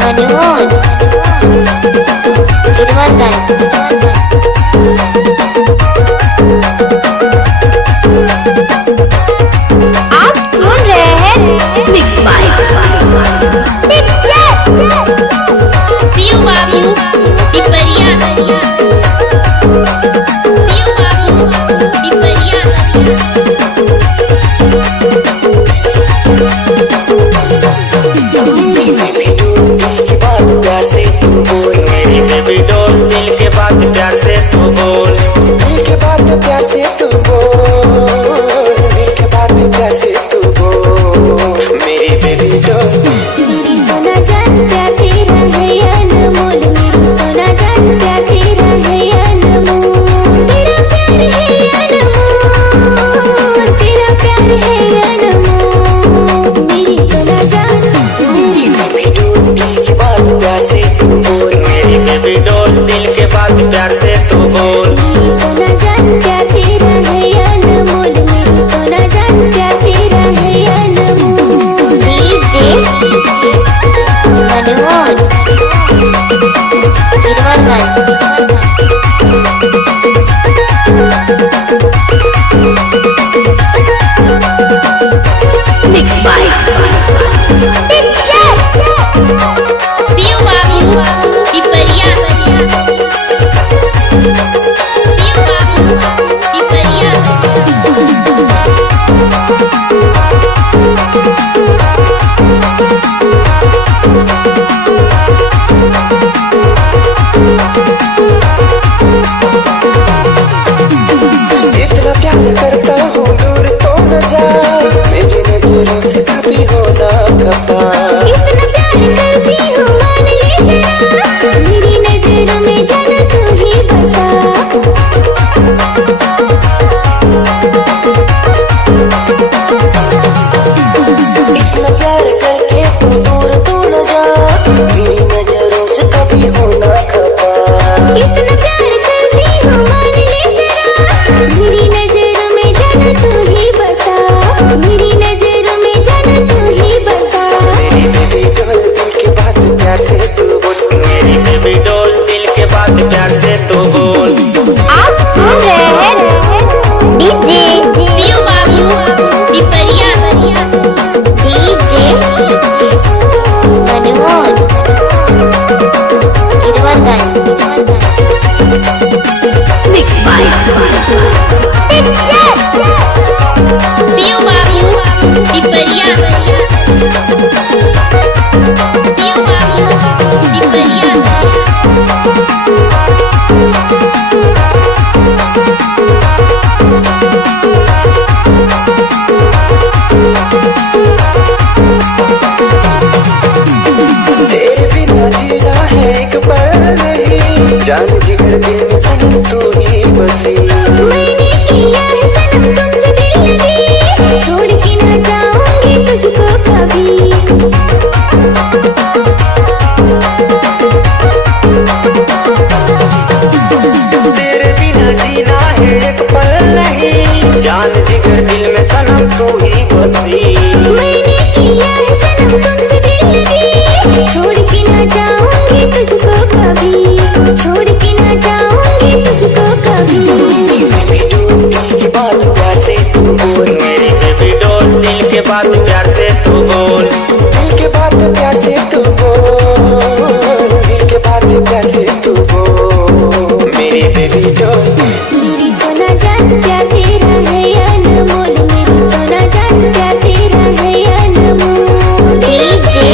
मनोज गिरवरकर। आप सुन रहे हैं मिक्स बाय शिव बाबू पिपरिया। शिव बाबू पिपरिया। मेरी बेबी डॉल दिल के बात प्यार से तू बोल, दिल के बात प्यार से तू बोल, दिल के बात प्यार से तू बोल। मेरी बेबी डॉल मेरी सोना जान प्यार तेरा है अनमोल, मेरी सोना जान प्यार तेरा है अनमोल, तेरा प्यार है अनमोल, तेरा प्यार है अनमोल। मेरी सोना जान मेरी बेबी डॉल दिल के बात प्यार से तू बोल, मेरी बेबी डॉल दिल के बात प्यार से तू बोल। मेरी सोना जान प्यार तेरा है अनमोल, मेरी सोना जान प्यार तेरा है अनमोल। DJ Manoj Girvarkar. Mix by Shiv Babu Piparia. Shiv Babu Pipariya. इतना प्यार करता हूँ दूर तो न जा, मेरी नजरों से कभी हो ना खफा। इतना प्यार करती हूँ मान ले जरा, मेरी नजरों में जाना तू ही बसा। इतना प्यार करके तू दूर तो न जा, मेरी नजरों से कभी हो ना खफा। इतना प्यार करती हूँ मान ले जरा, मेरी नजरों में जाना तू ही बसा, मेरी नजरों में जाना तू ही बसा। मेरी बेबी डॉल दिल के बात प्यार से तू बोल, मेरी बेबी डॉल दिल के बात प्यार से तू बोल। आप सुन रहे हैं DJ Shiv Babu Piparia. DJ Manoj Girvarkar. Mix by Shiv Babu Piparia. Shiv Babu Pipariya. तेरे बिना जीना है एक पल नहीं, जान जिगर दिल में सनम तू ही बसी। मैंने किया है सनम तुमसे दिल लगी, छोड़ के ना जाऊंगी तुझको कभी। तेरे बिना जीना है एक पल नहीं, जान जिगर दिल में सनम तू ही बसी। मैंने किया है सनम तुमसे दिल लगी, छोड़ के ना जाऊंगी तुझको कभी, छोड़ के ना जाऊंगी तुझको कभी। मेरी बेबी डॉल दिल के बात प्यार से तू बोल, मेरी बेबी डॉल दिल के बात प्यार से तू बोल, दिल के बात प्यार से तू बोल, दिल के बात प्यार से तू बोल। मेरी बेबी डॉल मेरी सोना जान प्यार तेरा है अनमोल, मेरी सोना जान प्यार तेरा है अनमोल। डीजे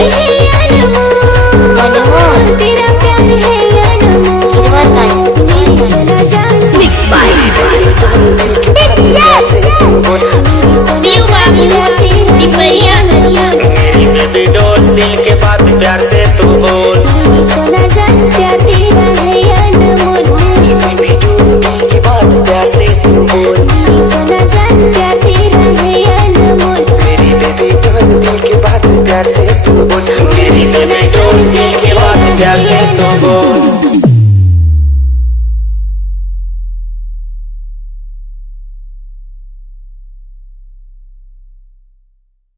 मनोज तेरा प्यार है अनमोल। मेरी सोना जान मिक्स बाय दिल के बात प्यार से तू बोल, शिव बाबू पिपरिया। मेरी बेबी डॉल दिल के बात प्यार से तू बोल। मेरी सोना जान प्यार तेरा है अनमोल, मेरी बेबी डॉल दिल के बात प्यार से तू बोल, मेरी सोना जान प्यार तेरा है अनमोल। मेरी बेबी डॉल दिल के बात प्यार से तू बोल, मेरी बेबी डॉल दिल के बात प्यार से तू बोल।